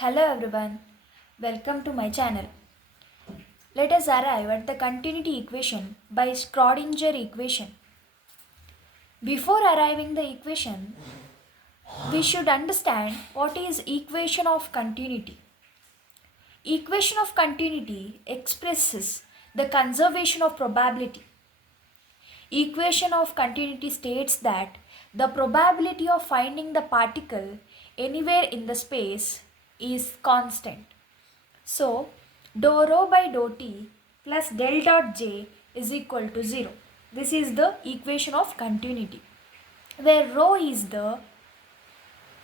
Hello everyone, welcome to my channel. Let us arrive at the continuity equation by Schrodinger equation. Before arriving the equation, we should understand what is equation of continuity. Equation of continuity expresses the conservation of probability. Equation of continuity states that the probability of finding the particle anywhere in the space is constant. So, dou rho by dou t plus del dot j is equal to 0. This is the equation of continuity, where rho is the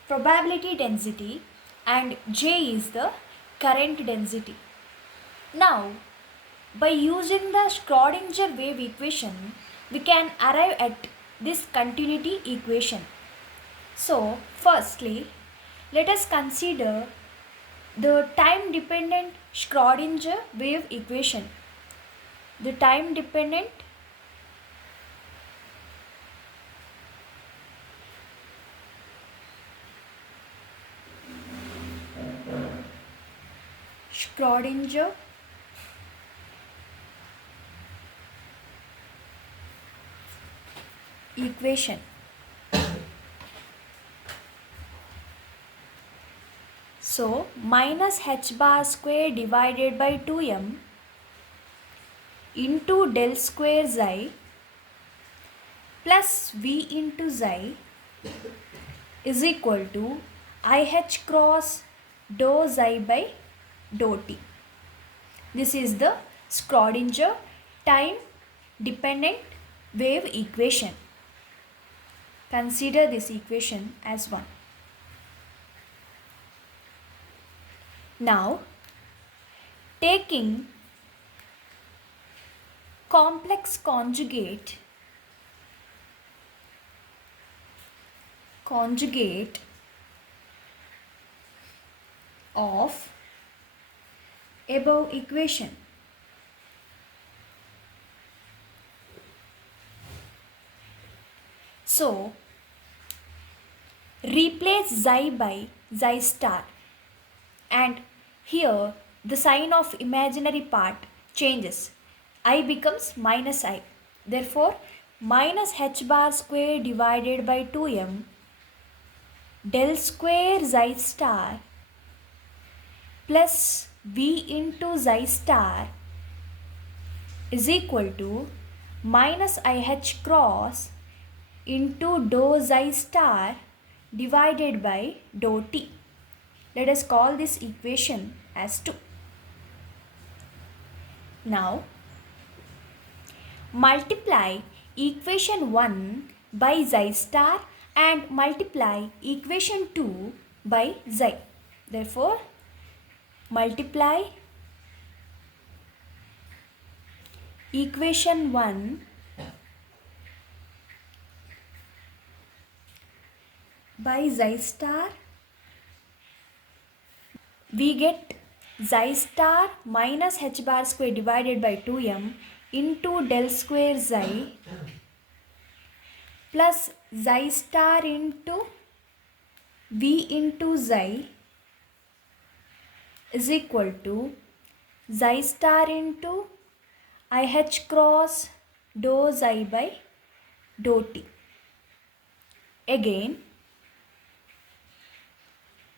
probability density and j is the current density. Now, by using the Schrodinger wave equation, we can arrive at this continuity equation. So, firstly, let us consider the time dependent Schrodinger wave equation. The time dependent Schrodinger equation. So, minus h bar square divided by 2m into del square xi plus v into xi is equal to IH cross dou xi by dou t. This is the Schrodinger time dependent wave equation. Consider this equation as 1. Now, taking complex conjugate of above equation, so replace xi by xi star, and here the sign of imaginary part changes. I becomes minus I. Therefore, minus h bar square divided by 2m del square xi star plus v into xi star is equal to minus IH cross into dou xi star divided by dou t. Let us call this equation as 2. Now, multiply equation 1 by xi star and multiply equation 2 by xi. Therefore, multiply equation 1 by xi star, we get xi star minus h bar square divided by 2m into del square xi plus xi star into v into xi is equal to xi star into IH cross dou xi by dou t. Again,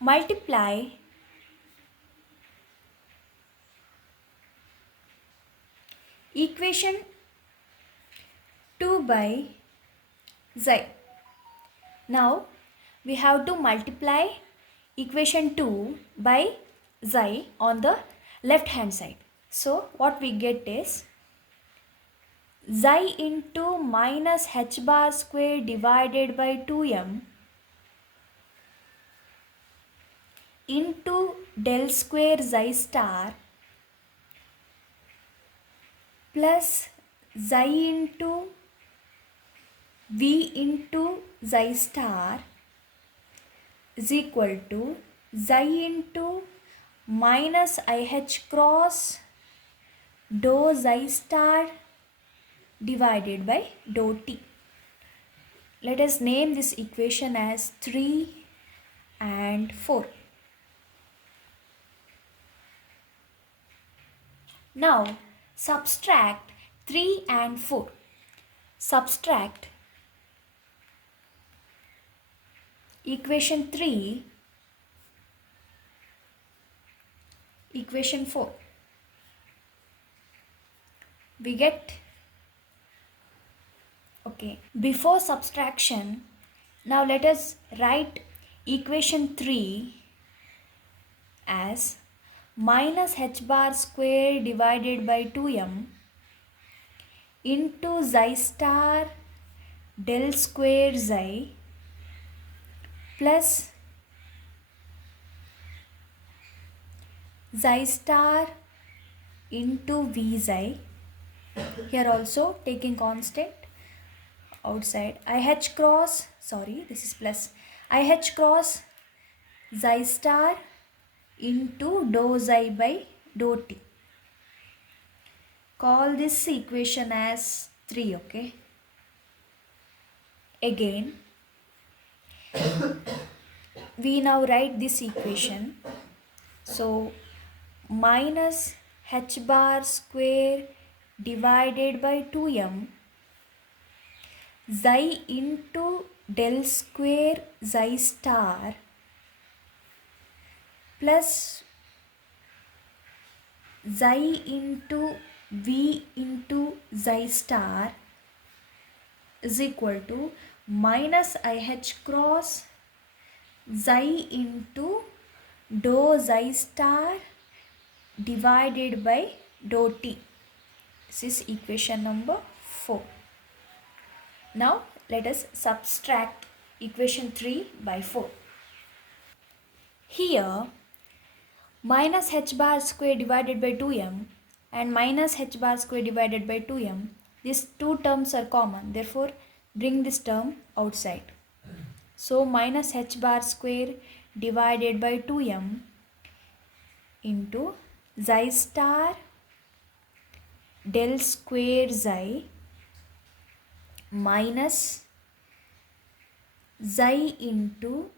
multiply equation 2 by xi. Now, we have to multiply equation 2 by xi on the left hand side. So, what we get is xi into minus h bar square divided by 2m into del square xi star plus xi into v into xi star is equal to xi into minus IH cross dou xi star divided by dou t. Let us name this equation as 3 and 4. Now subtract 3 and 4. Subtract equation 3, equation 4. We get, okay, before subtraction, now let us write equation 3 as minus h bar square divided by 2m into xi star del square xi plus xi star into v xi. Here also taking constant outside ih cross, sorry, this is plus ih cross xi star into dou xi by dou t. Call this equation as 3, okay? Again, we now write this equation. So minus h bar square divided by 2m xi into del square xi star plus xi into v into xi star is equal to minus ih cross xi into dou xi star divided by dou t. This is equation number 4. Now let us subtract equation 3 by 4. Here minus h bar square divided by 2m and minus h bar square divided by 2m, these two terms are common, therefore bring this term outside. So minus h bar square divided by 2m into xi star del square xi minus xi into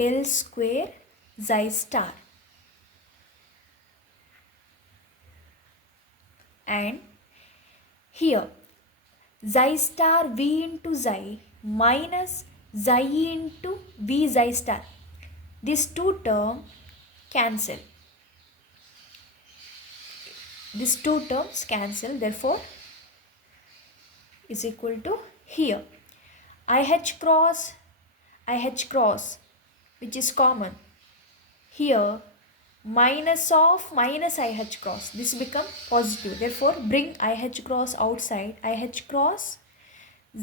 del square xi star, and here xi star v into xi minus xi into v xi star, these two terms cancel. These two terms cancel, therefore is equal to here ih cross which is common, here minus of minus ih cross, this become positive, therefore bring ih cross outside. Ih cross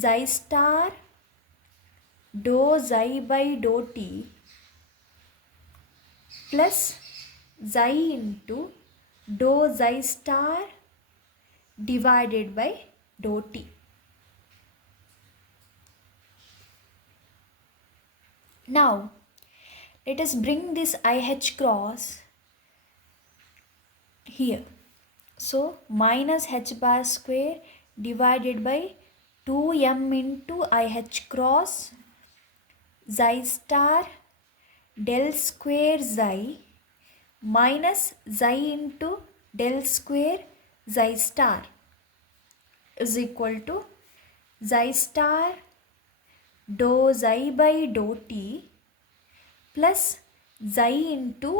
xi star dou xi by dou t plus xi into dou xi star divided by dou t. Now let us bring this ih cross here. So minus h bar square divided by 2m into ih cross xi star del square xi minus xi into del square xi star is equal to xi star dou xi by dou t plus xi into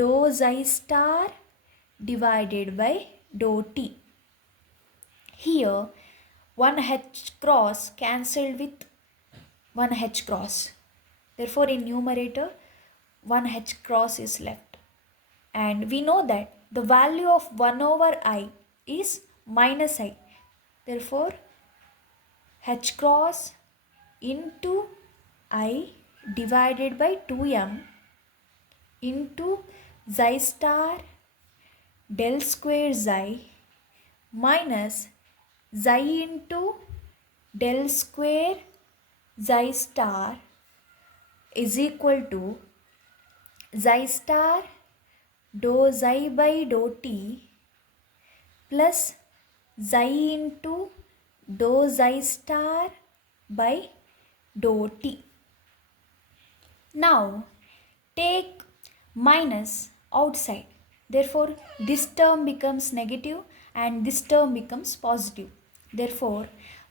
dou xi star divided by dou t. Here one h cross cancelled with one h cross, therefore in numerator one h cross is left, and we know that the value of 1 over I is minus I, therefore h cross into I divided by 2m into xi star del square xi minus xi into del square xi star is equal to xi star dou xi by dou t plus xi into dou xi star by dou t. Now take minus outside. Therefore, this term becomes negative and this term becomes positive. Therefore,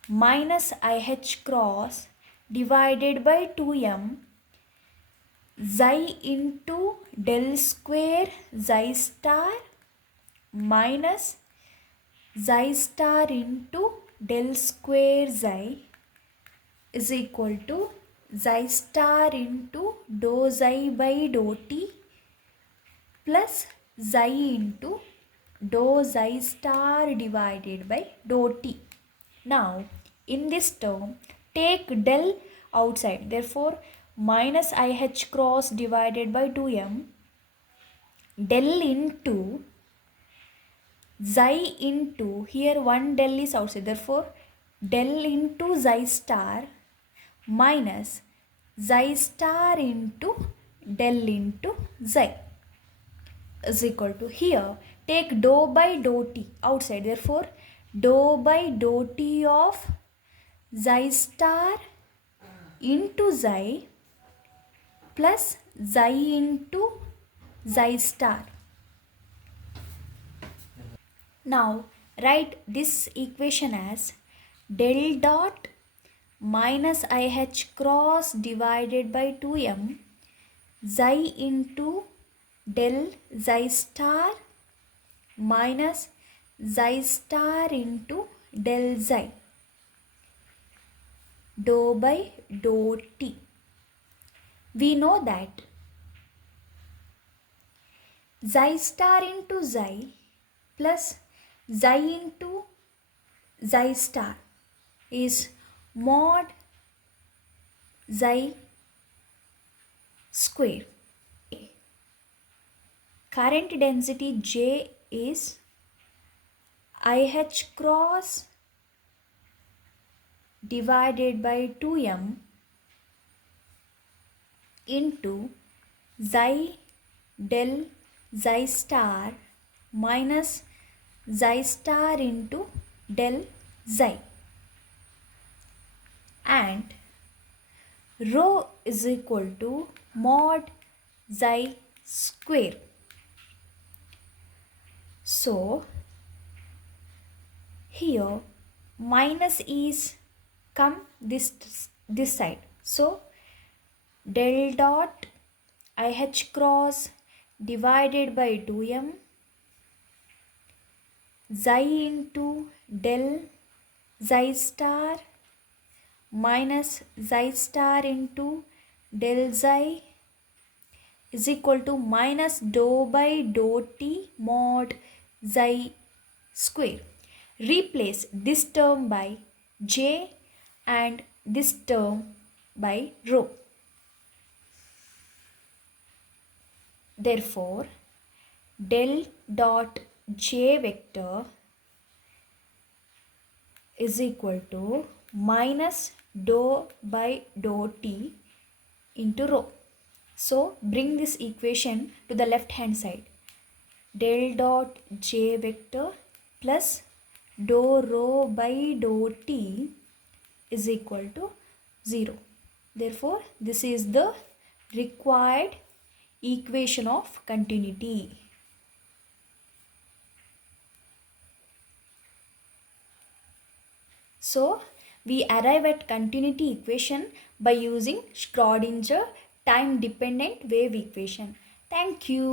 minus IH cross divided by 2m xi into del square xi star minus xi star into del square xi is equal to xi star into dou xi by dou t plus xi into dou xi star divided by dou t. Now, in this term, take del outside. Therefore, minus IH cross divided by 2m del into xi into, here one del is outside. Therefore, del into xi star minus xi star into del into xi is equal to, here take dou by dou t outside. Therefore, dou by dou t of xi star into xi plus xi into xi star. Now write this equation as del dot minus IH cross divided by 2m xi into del xi star minus xi star into del xi dou by dou t. We know that xi star into xi plus xi into xi star is mod xi square. Current density J is IH cross divided by 2m into xi del xi star minus xi star into del xi, and rho is equal to mod xi square. So here minus is come this side. So del dot IH cross divided by 2m xi into del xi star minus xi star into del xi is equal to minus dou by dou t mod xi square. Replace this term by j and this term by rho. Therefore, del dot j vector is equal to minus dou by dou t into rho. So bring this equation to the left hand side. Del dot j vector plus dou rho by dou t is equal to 0. Therefore, this is the required equation of continuity. So we arrive at continuity equation by using Schrodinger time dependent wave equation. Thank you.